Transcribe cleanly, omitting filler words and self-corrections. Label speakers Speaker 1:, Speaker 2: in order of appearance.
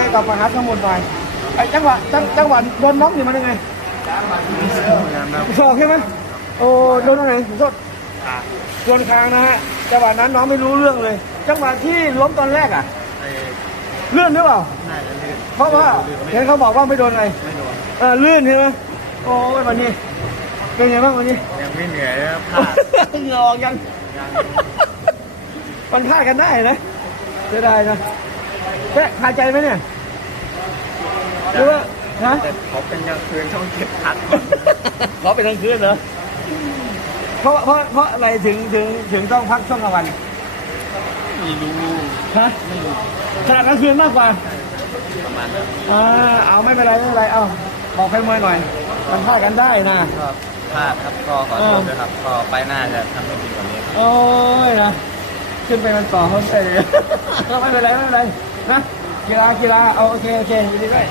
Speaker 1: กลับมาหาสมุนหน่อยไอ้จังหวะโดนน็อกอยู่มันยังไงศอกใช่ไหมโอ้โดนตรงไหนโทษโดนคางนะฮะจังหวะนั้นน้องไม่รู้เรื่องเลย จังหวะที่ล้มตอนแรกอ่ะเลื่อนหรือเปล่าเพราะว่าเห็นเขาบอกว่าไม่โดนอะไรลื่นใช่ไหมโอ้ยวันนี้เป็นไงบ้างวันนี้
Speaker 2: ยังไม่เหนื่อยเลยพลาด
Speaker 1: เหงื่อออกยังมันพลาดกันได้นะเสียดายนะแค่คาใจไหมเนี่ยหรือว่าฮะ
Speaker 2: แต่เขาเป็นกลางคืนช่องเก็บพัก
Speaker 1: เขาเป็นกลางคืนเหรอเพราะอะไรถึงต้องพักช่วงกลางวัน
Speaker 2: ไม่รู้
Speaker 1: ฮะ
Speaker 2: ไม่รู้
Speaker 1: ขนาดกลางคืนมากกว่า
Speaker 2: ประมาณนั้น
Speaker 1: เอาไม่เป็นไรเอาบอกให้มวยหน่อยมันพลาดกันได้นะ
Speaker 2: ก็พลาดครับก็ขอโทษด้วยครับก็ไปหน้าจะทำให้ดีกว่านี้
Speaker 1: โอ้ยนะขึ้นไปมันต่อเขาเตะไม่เป็นไรนะกีฬาเอาโอเคยินดีด้วย